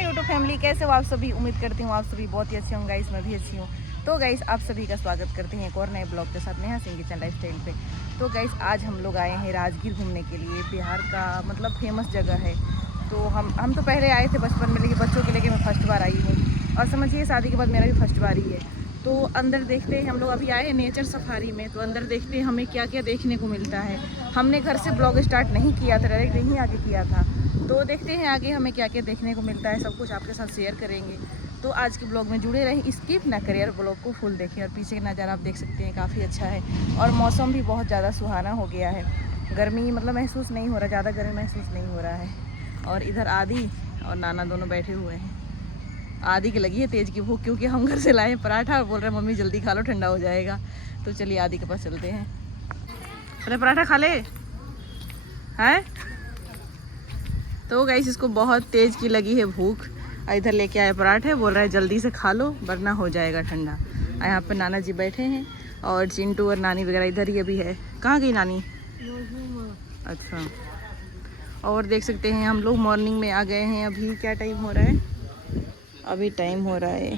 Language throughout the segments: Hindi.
माय यूट्यूब फैमिली, कैसे हो आप सभी। उम्मीद करती हूँ आप सभी बहुत ही अच्छे होंगे। गाइस मैं भी अच्छी हूँ। तो गाइस आप सभी का स्वागत करते हैं एक और नए ब्लॉग के साथ नेहा सिंह किचन लाइफस्टाइल पे। तो गाइस आज हम लोग आए हैं राजगीर घूमने के लिए। बिहार का मतलब फेमस जगह है। तो हम तो पहले आए थे बचपन में, लेकिन बच्चों के लेके मैं फर्स्ट बार आई हूँ। और समझिए शादी के बाद मेरा भी फर्स्ट बार ही है। तो अंदर देखते हैं, हम लोग अभी आए हैं नेचर सफारी में। तो अंदर देखते हैं हमें क्या क्या देखने को मिलता है। हमने घर से ब्लॉग स्टार्ट नहीं किया था, डायरेक्ट यहीं आगे किया था। तो देखते हैं आगे हमें क्या क्या देखने को मिलता है, सब कुछ आपके साथ शेयर करेंगे। तो आज के ब्लॉग में जुड़े रहें, स्किप ना करें और ब्लॉग को फुल देखें। और पीछे का नज़ारा आप देख सकते हैं, काफ़ी अच्छा है। और मौसम भी बहुत ज़्यादा सुहाना हो गया है। गर्मी मतलब महसूस नहीं हो रहा, ज़्यादा गर्मी महसूस नहीं हो रहा है। और इधर आदि और नाना दोनों बैठे हुए हैं। आदि की लगी है तेज़ की भूख, क्योंकि हम घर से लाए पराठा और बोल रहे हैं मम्मी जल्दी खा लो ठंडा हो जाएगा। तो चलिए आदि के पास चलते हैं। अरे पराठा खा ले हैं। तो गाइस इसको बहुत तेज़ की लगी है भूख। इधर लेके आए पराठे, बोल रहा है जल्दी से खा लो वरना हो जाएगा ठंडा। यहाँ पे नाना जी बैठे हैं और चिंटू और नानी वगैरह इधर ही अभी है। कहाँ गई नानी? अच्छा। और देख सकते हैं हम लोग मॉर्निंग में आ गए हैं। अभी क्या टाइम हो रहा है? अभी टाइम हो रहा है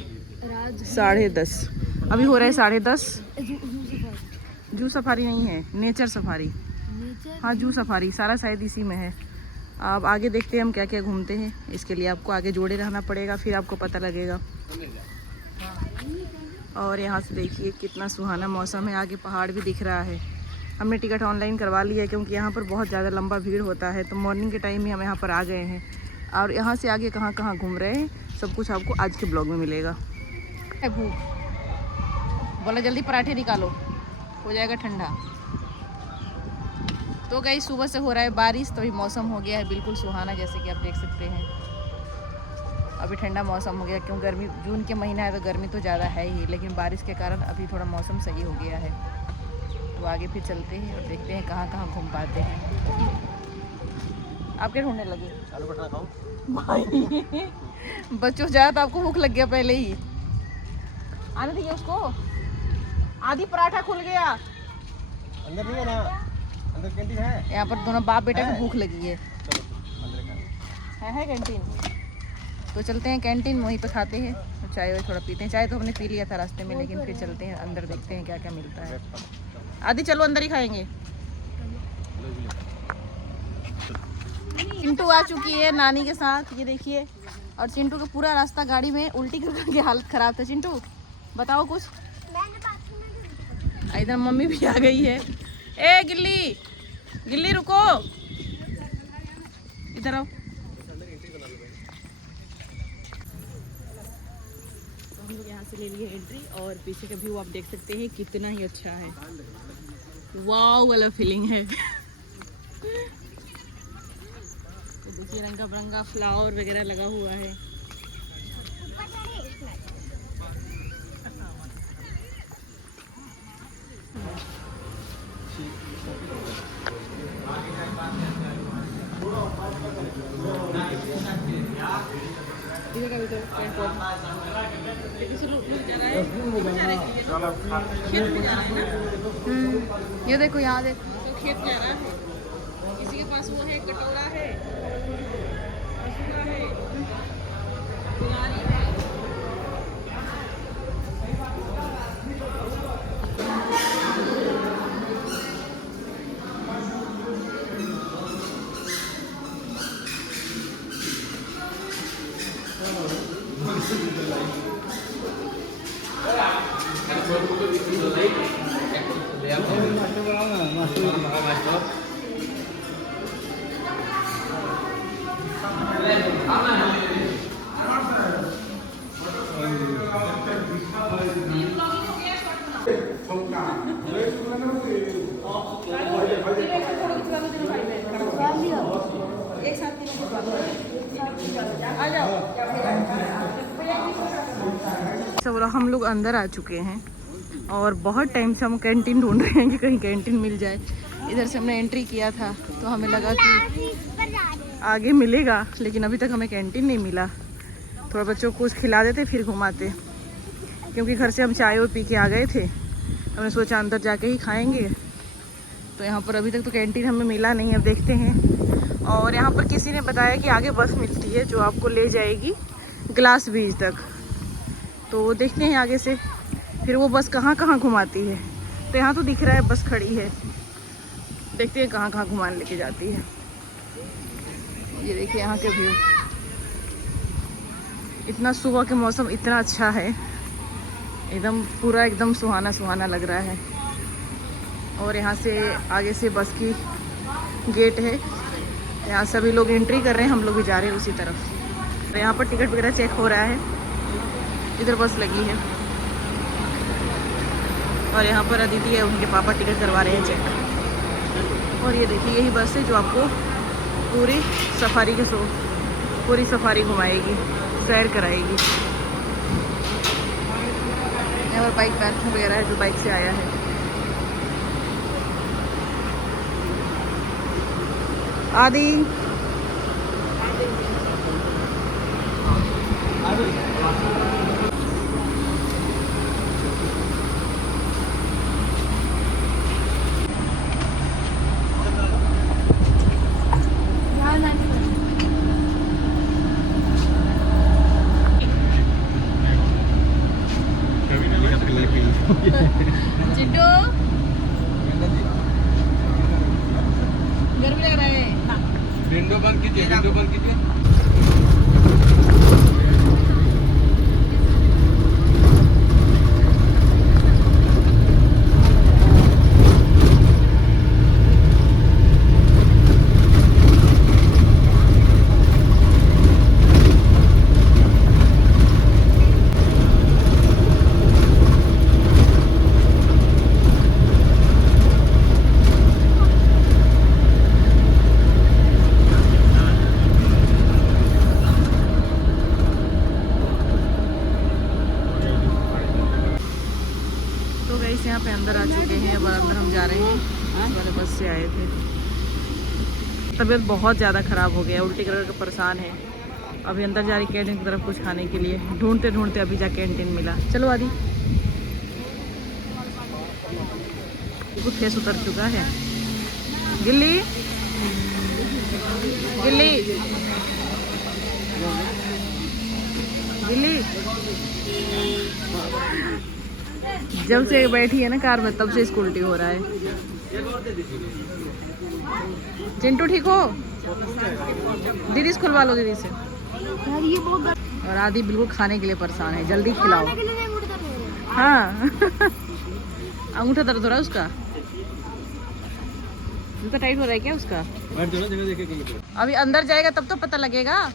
10:30। अभी हो रहा है 10:30। जू सफारी नहीं है, नेचर सफारी। हाँ जू सफारी सारा शायद इसी में है। अब आगे देखते हैं हम क्या क्या घूमते हैं। इसके लिए आपको आगे जोड़े रहना पड़ेगा, फिर आपको पता लगेगा। और यहाँ से देखिए कितना सुहाना मौसम है। आगे पहाड़ भी दिख रहा है। हमने टिकट ऑनलाइन करवा लिया है, क्योंकि यहाँ पर बहुत ज़्यादा लंबा भीड़ होता है। तो मॉर्निंग के टाइम में हम यहाँ पर आ गए हैं। और यहाँ से आगे कहाँ कहाँ घूम रहे हैं सब कुछ आपको आज के ब्लॉग में मिलेगा। भूख बोला जल्दी पराठे निकालो, हो जाएगा ठंडा। तो गाइस सुबह से हो रहा है बारिश, तो अभी मौसम हो गया है बिल्कुल सुहाना, जैसे कि आप देख सकते हैं। अभी ठंडा मौसम हो गया, क्यों गर्मी जून के महीना है तो गर्मी तो ज़्यादा है ही, लेकिन बारिश के कारण अभी थोड़ा मौसम सही हो गया है। तो आगे फिर चलते हैं और देखते हैं कहाँ कहाँ घूम पाते हैं। आप क्या ढूंढने लगे? आलू पराठा खाऊं भाई? बच्चों ज़्यादा तो आपको भूख लग गया पहले ही। आने दीजिए उसको। आधी पराठा खुल गया। अंदर नहीं है ना, अंदर कैंटीन है। यहाँ पर दोनों बाप बेटा को भूख लगी है। है कैंटीन। तो चलते हैं कैंटीन, वहीं पे खाते हैं और चाय थोड़ा पीते हैं। चाय तो हमने पी लिया था रास्ते में, लेकिन फिर चलते हैं अंदर, देखते हैं क्या क्या मिलता है। आदि चलो अंदर ही खाएंगे। चिंटू आ चुकी है नानी के साथ, ये देखिए। और चिंटू का पूरा रास्ता गाड़ी में उल्टी करके हालत खराब था। चिंटू बताओ कुछ। इधर मम्मी भी आ गई है। ए गिल्ली गिल्ली रुको, इधर आओ। तो हम लोग यहाँ से ले लिए एंट्री, और पीछे का व्यू आप देख सकते हैं कितना ही अच्छा है। वाव वाला फीलिंग है। तो देखिए रंगा बिरंगा फ्लावर वगैरह लगा हुआ है। ये देखो यहाँ देखो, तो खेत जा रहा है। किसी के पास वो है कटोरा है, है, कुल्हाड़ी है। एक साथ आ जाओ। सब हम लोग अंदर आ चुके हैं और बहुत टाइम से हम कैंटीन ढूंढ रहे हैं कि कहीं कैंटीन मिल जाए। इधर से हमने एंट्री किया था तो हमें लगा कि आगे मिलेगा, लेकिन अभी तक हमें कैंटीन नहीं मिला। थोड़ा बच्चों को कुछ खिला देते फिर घुमाते, क्योंकि घर से हम चाय और पी के आ गए थे। हमने सोचा अंदर जाके ही खाएंगे। तो यहाँ पर अभी तक तो कैंटीन हमें मिला नहीं, अब देखते हैं। और यहाँ पर किसी ने बताया कि आगे बस मिलती है जो आपको ले जाएगी ग्लास ब्रिज तक। तो देखते हैं आगे से फिर वो बस कहाँ कहाँ घुमाती है। तो यहाँ तो दिख रहा है बस खड़ी है, देखते हैं कहाँ कहाँ घुमाने लेके जाती है। ये देखिए यहाँ के व्यू, इतना सुबह के मौसम इतना अच्छा है, एकदम पूरा एकदम सुहाना सुहाना लग रहा है। और यहाँ से आगे से बस की गेट है, यहाँ सभी लोग एंट्री कर रहे हैं, हम लोग भी जा रहे हैं उसी तरफ। तो यहाँ पर टिकट वगैरह चेक हो रहा है, इधर बस लगी है और यहाँ पर अदिति है, उनके पापा टिकट करवा रहे हैं चेक। और ये देखिए यही बस है जो आपको पूरी सफारी घुमाएगी, सैर कराएगी। यहाँ पर बाइक पार्किंग वगैरह है, जो बाइक से आया है। आदि चिंटू गर्मी लग रहा है। विंडो बंद कीजिए, विंडो बंद कीजिए। यहाँ पे अंदर आ चुके हैं, अब अंदर हम जा रहे हैं। इस वाले बस से आए थे। तबीयत बहुत ज़्यादा ख़राब हो गया, उल्टी कर परेशान है। अभी अंदर जा रही कैंटीन की तरफ कुछ खाने के लिए, ढूंढते ढूंढते अभी जा कैंटीन मिला। चलो आदि, कुछ फेस उतर चुका है। गिल्ली गिल्ली गिल्ली, जब से बैठी है ना कार में तब से इसको उल्टी हो रहा है। चिंटू ठीक हो? दीदी से खुलवा लो, दीदी से। और आदि बिल्कुल खाने के लिए परेशान है, जल्दी खिलाओ। हाँ अंगूठा दर्द हो रहा है उसका, जूता टाइट हो रहा है क्या उसका? अभी अंदर जाएगा तब तो पता लगेगा।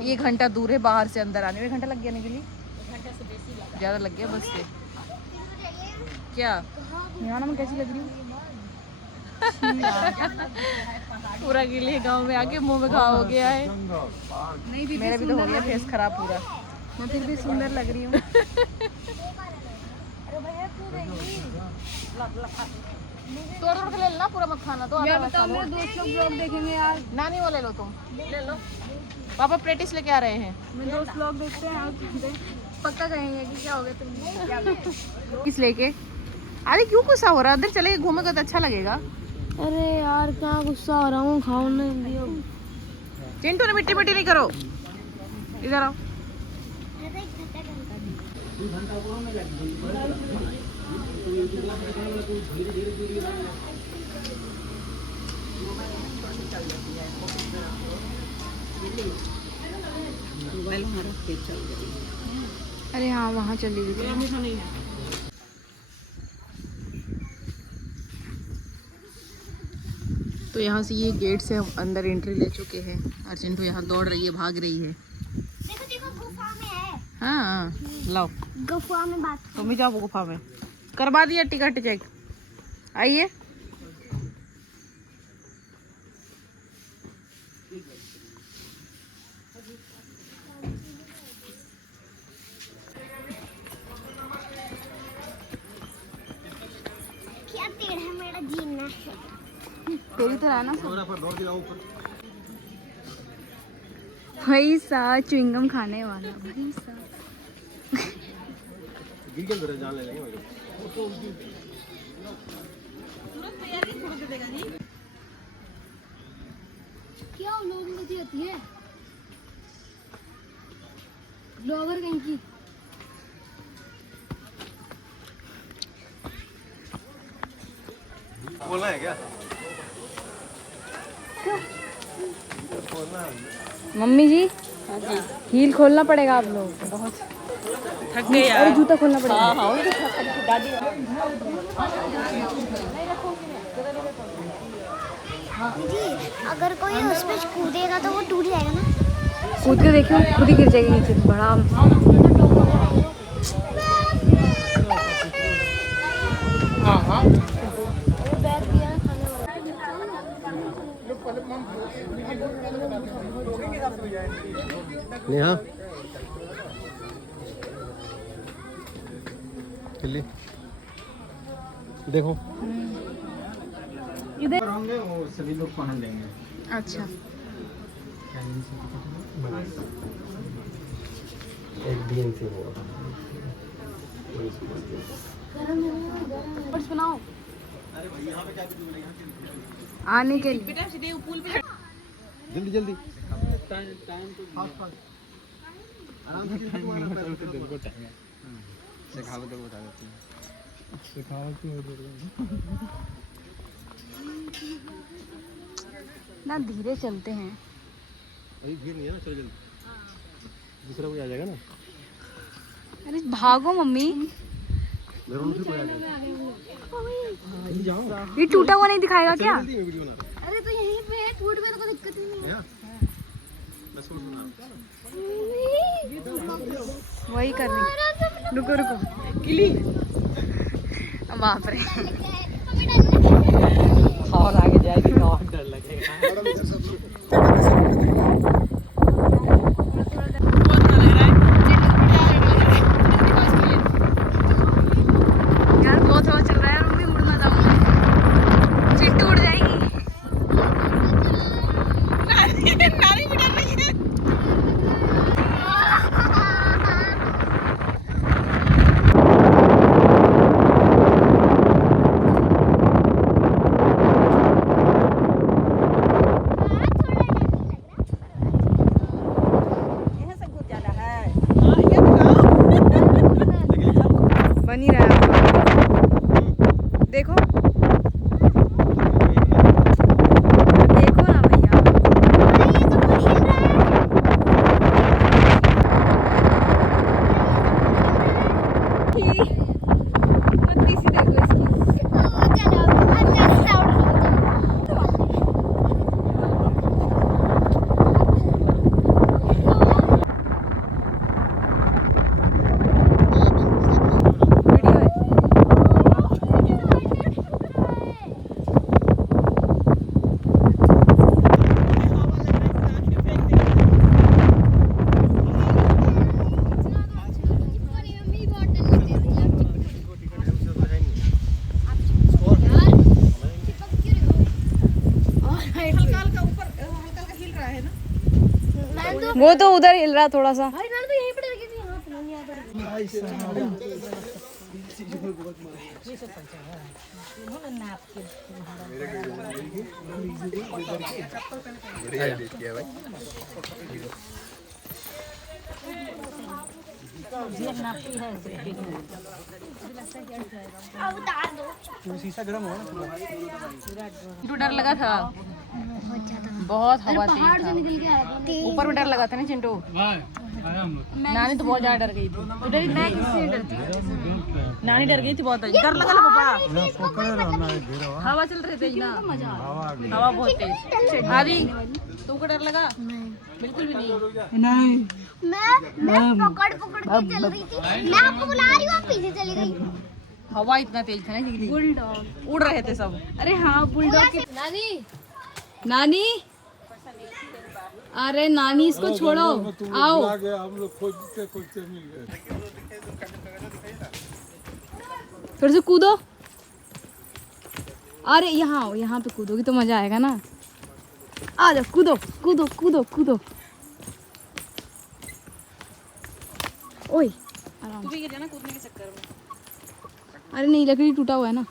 1 घंटा दूर है बाहर से अंदर आने में, 1 घंटा लग गया आने के लिए। 1 घंटा से बेसी ज़्यादा लग गया बस से। क्या यहाँ मैं कैसी लग रही हूँ? पूरा गिले गांव में आके मुंह में घाव हो गया है। मेरा भी तो हो गया फेस खराब पूरा, मैं फिर भी सुंदर लग रही हूँ। तोड़ तोड़ के ले लेना, पूरा मत खाना। तो यार बताओ, मेरे दोस्त लोग ब्लॉग देखेंगे यार। नानी वो ले लो, तुम ले लो। पापा प्रेटिस लेके आ रहे हैं। मेरे दोस्त लोग देखते हैं, पक्का कहेंगे कि क्या हो गया तुम। किस लेके? अरे क्यों गुस्सा हो रहा है? अंदर चले घूमेगा तो अच्छा लगेगा। अरे यार क्या गुस्सा हो रहा हूँ, खाओ नहीं दियो। चिंटू ने मिट्टी मिट्टी नहीं करो, इधर आओ। अरे हाँ वहाँ चली गई। तो यहाँ से ये गेट से हम अंदर एंट्री ले चुके हैं और चिंटू यहाँ दौड़ रही है, भाग रही है। देखो देखो गुफा में है। हाँ लाओ, गुफा में बात तुम भी जाओ गुफा में। करवा दिया टिकट चेक, आइए। क्या टेढ़ा मेरा जीना है। तेरी तरह ना भाई सा च्युइंगम खाने वाला भाई सा। जान ले लेंगे। क्या लोग नदी आती है ब्लॉगर कहीं की बोलना है क्या? बोलना है। मम्मी जी हील खोलना पड़ेगा आप लोग बहुत थक गए यार। अरे जूता खोलना पड़ेगा। जी अगर कोई उस पे कूदेगा तो वो टूट जाएगा ना कूद के देखियो खुद ही गिर जाएगी नीचे बड़ा। नेहा किल्ली देखो इधर होंगे वो सभी लोग पहन लेंगे। अच्छा एक दिन से वो और सुनाओ आने के लिए जल्दी जल्दी आराम से तुम्हारा सिखावत बता देती है ना धीरे चलते हैं। अभी भीड़ नहीं है ना, चलो जल्दी दूसरा कोई आ जाएगा ना। अरे भागो मम्मी मेरे से कोई आ जाएगा। जल्दी जाओ ये टूटा हुआ नहीं दिखाएगा क्या? जल्दी वीडियो बना अरे तो यहीं पे है टूट में तो कोई दिक्कत ही नहीं है है मैं सुन सुना वही कर रही। रुको रुको किली बाप रे और आगे जाएगी तो और डर लगेगा। यार बहुत हवा चल रहा है मम्मी मुड़ना जाऊंगा चिट्टू उड़ जाएगी। नानी भी डर रही है। बन ही रहा है देखो देखो ना भैया पत्ती सी देखो इसकी। वीडियो है वो तो उधर हिल रहा थोड़ा सा। शीशा गर्म हो तो डर लगा था बहुत हवा तेज था। ऊपर में डर लगा था ना चिंटू। नानी तो बहुत ज्यादा डर गई थी। तो डरी मैं किससे डरती? नानी डर गई थी बहुत। डर लगा ना पापा? हवा चल रही थी ना, हवा बहुत तेज। आदि तुमको डर लगा? बिल्कुल भी नहीं। मैं पकड़ के चल रही थी मैं आपको बुला रही हूँ आप पीछे चली गई हवा इतना तेज था ना कि बुलडॉग उड़ रहे थे सब। अरे हाँ बुलडॉग के नानी नानी अरे नानी इसको छोड़ो आओ। हम लोग खोजते खोजते मिल गए। फिर से कूदो। अरे यहाँ आओ यहाँ पे कूदोगी तो मजा आएगा ना। आ जाओ कूदो कूदो कूदो कूदो। ओए आराम तू भी गिर जाना कूदने के चक्कर में। अरे नहीं लकड़ी टूटा हुआ है ना।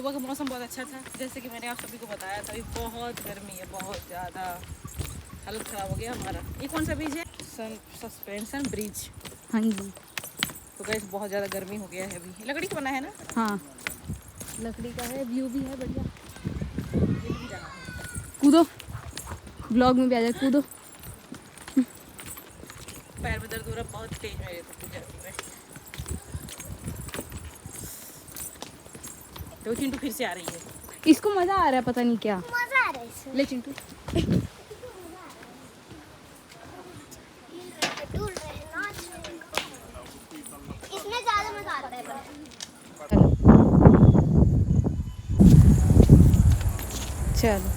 सुबह का मौसम बहुत अच्छा था, जैसे कि मैंने आप सभी को बताया था। अभी बहुत गर्मी है, बहुत ज़्यादा हालत ख़राब हो गया हमारा। ये कौन सा ब्रिज है? Suspension bridge. हाँ जी। तो गैस बहुत ज़्यादा गर्मी हो गया है। अभी लकड़ी का बना है ना? हाँ, लकड़ी का है, व्यू भी है बढ़िया। कूदो, ब्लॉग में भी आ जाए, कूदो। पैर में दर्द हो रहा बहुत तेज मेरे तो गर्मी में। तो चिंटू फिर से आ रही है। इसको मजा आ रहा है, पता नहीं क्या। मजा आ रहा है इसमें। ले चिंटू। डूल रहे हैं, नाच रहे हैं। इसमें ज्यादा मजा आता है पर। चलो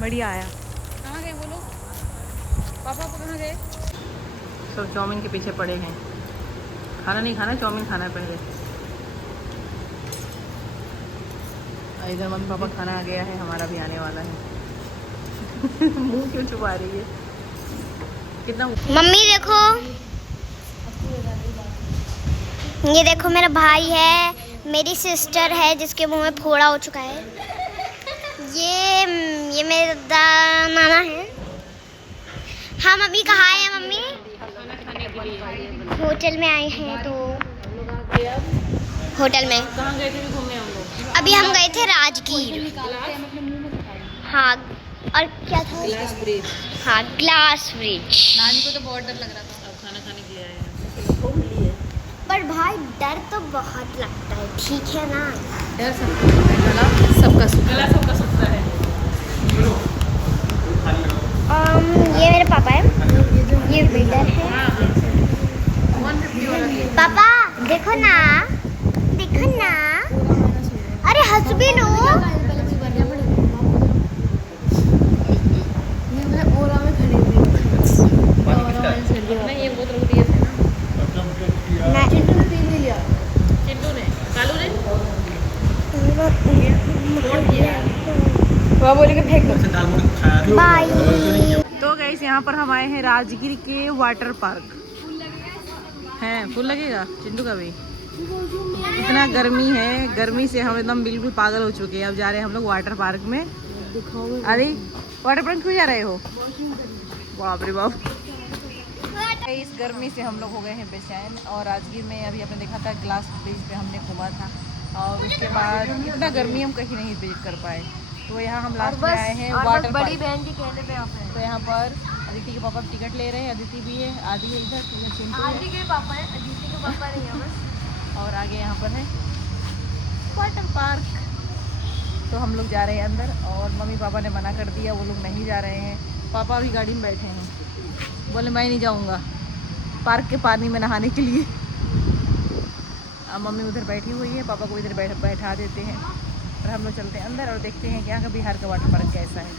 बढ़िया आया। कहाँ गए वो लोग? पापा को कहाँ गए? सब चाउमीन के पीछे पड़े हैं। खाना नहीं खाना, चाउमीन खाना है पहले। इधर मम्मी पापा खाना आ गया है, हमारा भी आने वाला है। मुंह क्यों छुपा रही है? कितना मम्मी देखो, ये देखो मेरा भाई है, मेरी सिस्टर है जिसके मुंह में फोड़ा हो चुका है। ये मेरे नाना है। हम अभी कहाँ आए हैं मम्मी? होटल में आए हैं। तो होटल में कहाँ गए थे घूमने हम लोग? अभी हम गए थे राजगीर। हाँ, और क्या था? Glass bridge. हाँ, ग्लास ब्रिज। नानी को तो बहुत डर लग रहा था। अब खाना खाने के लिए आए हैं। पर भाई डर तो बहुत लगता है, ठीक है ना? डर सबका सुखता है। ये मेरे पापा है, ये बिल्डर है। 150 वाला केक। पापा देखो ना, देखो ना। अरे हंस भी लो। नहीं, ये बहुत रख दिए थे ना चिंटू ने, कालू ने फोड़ दिया। वो बोलेंगे फेंक दो। बाय। तो गाइस यहाँ पर हम आए हैं राजगीर के वाटर पार्क। हैं फूल लगेगा चिंटू का भी। इतना गर्मी है, गर्मी से हम एकदम बिल्कुल पागल हो चुके हैं। अब जा रहे हैं हम लोग वाटर पार्क में। अरे वाटर पार्क क्यों जा रहे हो? बाप रे बाप। इस गर्मी से हम लोग हो गए हैं बेचैन। और राजगीर में अभी आपने देखा था ग्लास ब्रिज पे हमने घूमा था, और उसके बाद इतना गर्मी हम कहीं नहीं विजिट कर पाए। तो यहाँ हम लास्ट में आए हैं वाटर बड़ी पार्क। बहन के कहने पे आप हैं। तो यहाँ पर अदिति के पापा टिकट ले रहे हैं। अदिति भी है, आदि है इधर, चिंटू है आदि के पापा हैं, अदिति के पापा नहीं है बस। और आगे यहाँ पर है वाटर पार्क। तो हम लोग जा रहे हैं अंदर, और मम्मी पापा ने मना कर दिया, वो लोग नहीं जा रहे हैं। पापा भी गाड़ी में बैठे हैं, बोले मैं नहीं जाऊँगा पार्क के पानी में नहाने के लिए। अब मम्मी उधर बैठी हुई है, पापा को इधर बैठा देते हैं, और हम लोग चलते हैं अंदर और देखते हैं कि यहाँ का बिहार का वाटर पार्क कैसा है।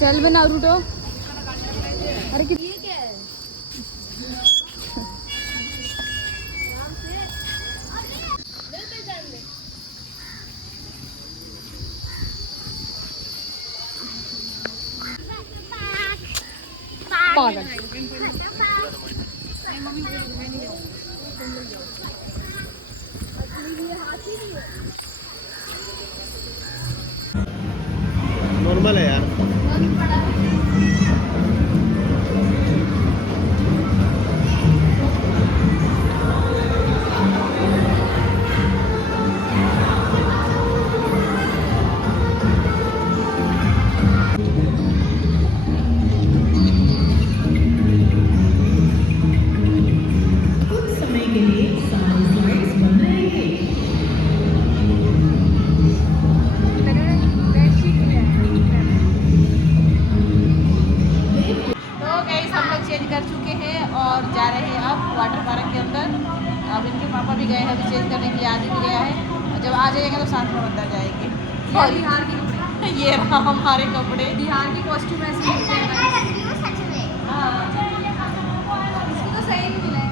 चल बना रूटो। अरे ये क्या है? पागल। नॉर्मल है यार। कर चुके हैं और जा रहे हैं अब वाटर पार्क के अंदर। अब इनके पापा भी गए हैं अभी चेंज करने के लिए, आदि भी गया है, और जब आ जाएगा तो साथ में अंदर जाएंगे। और बिहार के कपड़े ये रहा हमारे कपड़े, बिहार की कॉस्ट्यूम ऐसे मिलते हैं। इसको तो सही भी मिला है,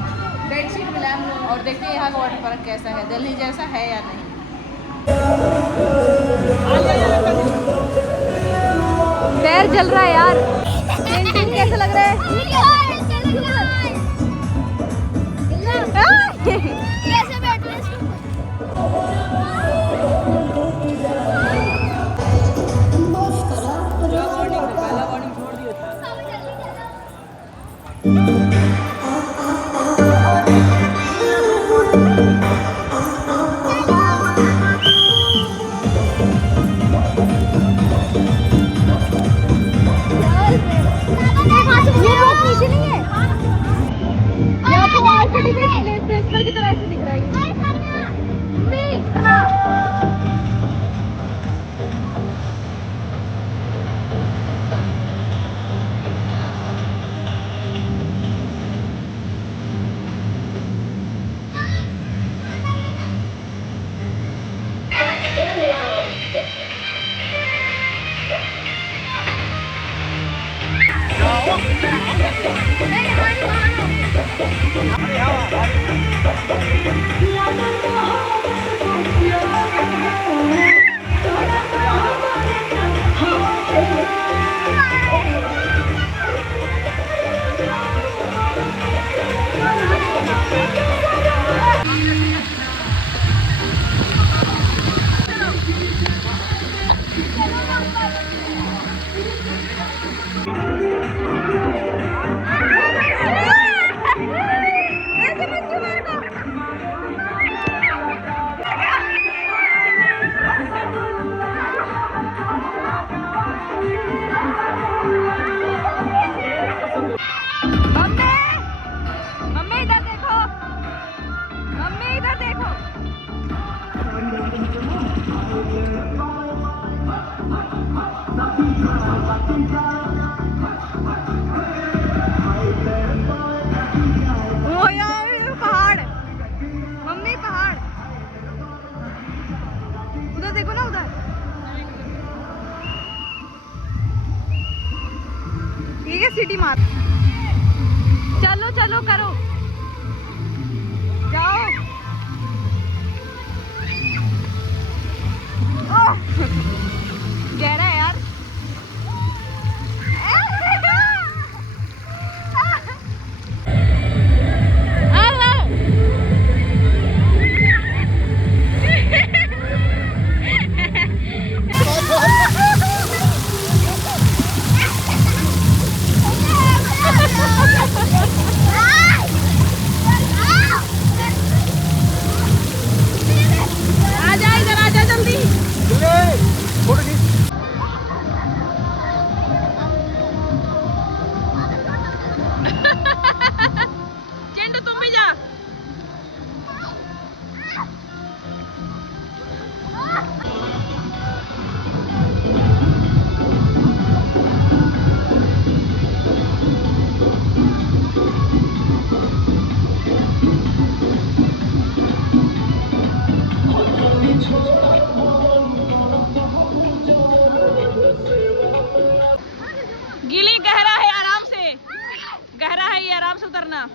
बेडशीट मिला है। और देखते हैं यहाँ का वाटर पार्क कैसा है, दिल्ली जैसा है या नहीं। पैर जल रहा है यार। कैसा लग रहा है? सिटी मार। चलो चलो करो, जाओ। गहरा है यार। गिली गहरा है, आराम से, गहरा है ये, आराम से उतरना।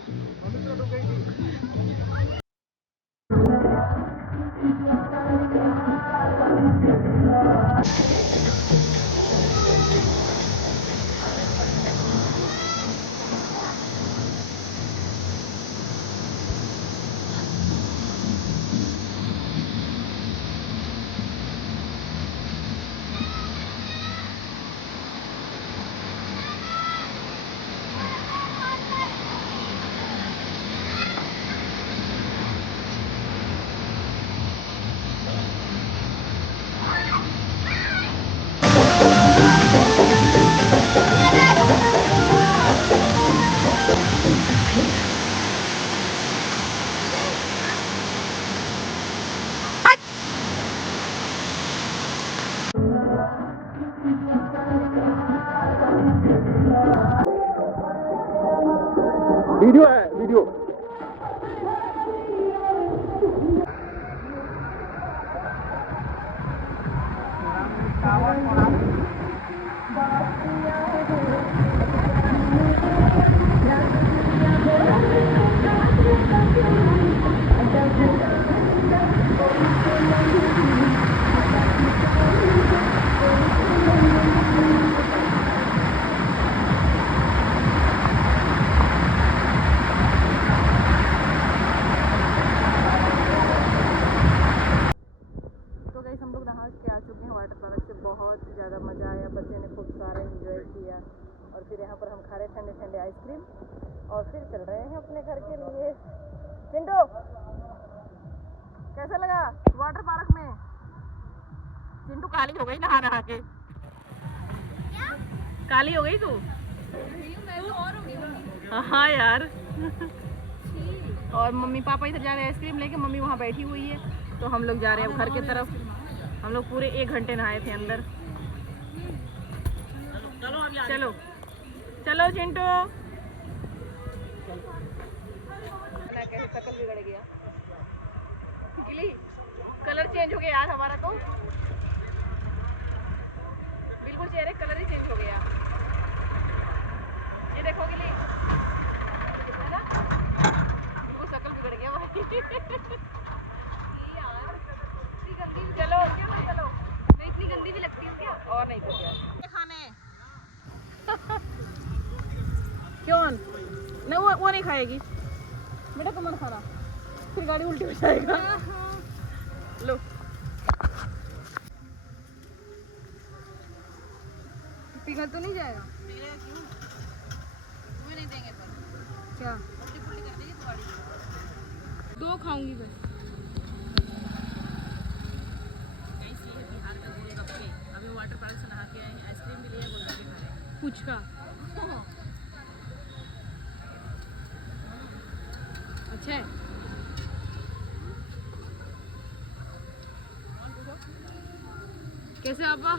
वीडियो है, वीडियो। बहुत ज़्यादा मज़ा आया, बच्चे ने खूब सारा एंजॉय किया। और फिर यहाँ पर हम खा रहे ठंडे ठंडे आइसक्रीम और फिर चल रहे हैं अपने घर के लिए। चिंटू कैसा लगा वाटर पार्क में? चिंटू काली हो गई नहा नहा के। काली हो गई तू? हाँ यार। और मम्मी पापा इधर जा रहे हैं आइसक्रीम लेके, मम्मी वहाँ बैठी हुई है। तो हम लोग जा रहे हैं घर की तरफ। हम लोग पूरे 1 घंटे नहाए थे अंदर। चलो चलो चिंटू। कैसे शकल बिगड़ गया, कलर चेंज हो गया यार हमारा, तो बिल्कुल चेहरे कलर ही चेंज हो गया। ये देखो गिली, है ना? बिल्कुल शकल बिगड़ गया भाई। यार इतनी गंदी, चलो चलो, मैं इतनी गंदी भी लगती हूँ क्या? और नहीं तो क्या खाने। क्यों ना? वो नहीं खाएगी बेटा, तुम मत खाना, फिर गाड़ी उल्टी हो जाएगा। लो पिघल तो नहीं जाएगा? पिघलेगा क्यों? तुम्हें नहीं देंगे पर क्या उल्टी पुल्टी कर देगी तो गाड़ी। 2 खाऊंगी बस। गाइस ये है बिहार का गोलगप्पे। अभी वाटर पार्क से नहा के आए हैं, आइसक्रीम भी लिया, गोलगप्पे खा रहे हैं। पुचका अच्छा है। कैसे आपा?